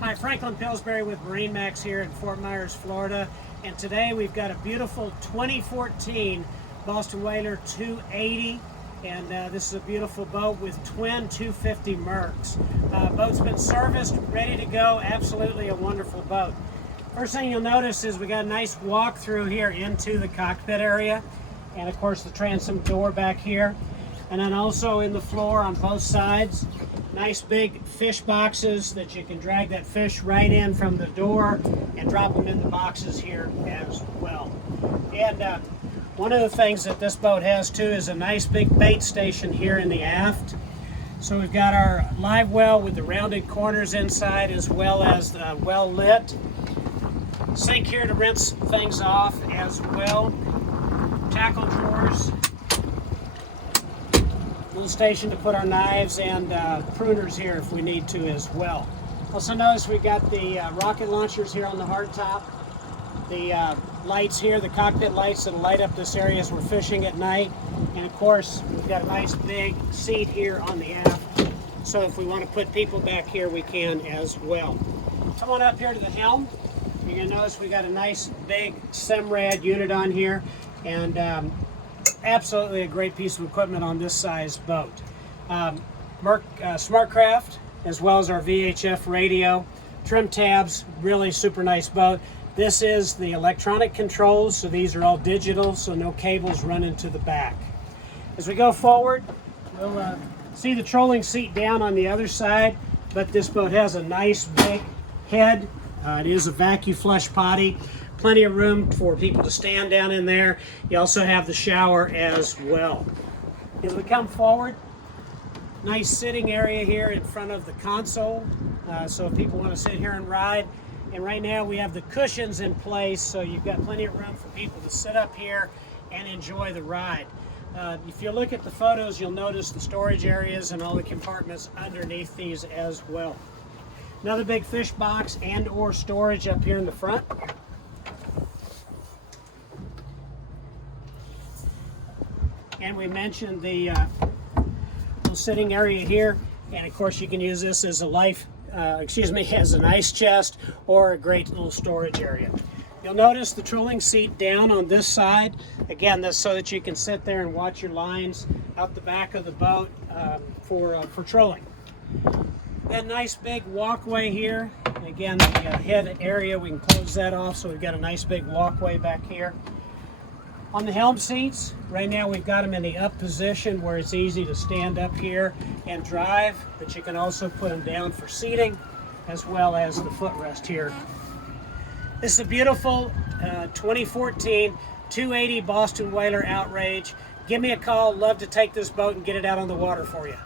Hi, Franklin Pillsbury with MarineMax here in Fort Myers, Florida. And today we've got a beautiful 2014 Boston Whaler 280. And this is a beautiful boat with twin 250 Mercs. Boat's been serviced, ready to go. Absolutely a wonderful boat. First thing you'll notice is we got a nice walk through here into the cockpit area. And of course the transom door back here. And then also in the floor on both sides, nice big fish boxes that you can drag that fish right in from the door and drop them in the boxes here as well. And one of the things that this boat has too is a nice big bait station here in the aft. So we've got our live well with the rounded corners inside as well as well lit. Sink here to rinse things off as well. Tackle drawers. Little station to put our knives and pruners here if we need to as well. Also notice we've got the rocket launchers here on the hardtop. The lights here, the cockpit lights that'll light up this area as we're fishing at night. And of course, we've got a nice big seat here on the aft. So if we want to put people back here, we can as well. Come on up here to the helm. You're going to notice we got a nice big Simrad unit on here. And absolutely a great piece of equipment on this size boat. Smartcraft, as well as our VHF radio, trim tabs, really super nice boat. This is the electronic controls, so these are all digital, so no cables run into the back. As we go forward, we'll see the trolling seat down on the other side, but this boat has a nice big head. It is a vacuum flush potty. Plenty of room for people to stand down in there. You also have the shower as well. As we come forward, nice sitting area here in front of the console. So if people want to sit here and ride. And right now we have the cushions in place, so you've got plenty of room for people to sit up here and enjoy the ride. If you look at the photos, you'll notice the storage areas and all the compartments underneath these as well. Another big fish box and or storage up here in the front. And we mentioned the little sitting area here, and of course you can use this as a as an ice chest or a great little storage area. You'll notice the trolling seat down on this side. Again, that's so that you can sit there and watch your lines out the back of the boat for trolling. That nice big walkway here. Again, the head area, we can close that off, so we've got a nice big walkway back here. On the helm seats, right now we've got them in the up position where it's easy to stand up here and drive, but you can also put them down for seating as well as the footrest here. This is a beautiful 2014 280 Boston Whaler Outrage. Give me a call, love to take this boat and get it out on the water for you.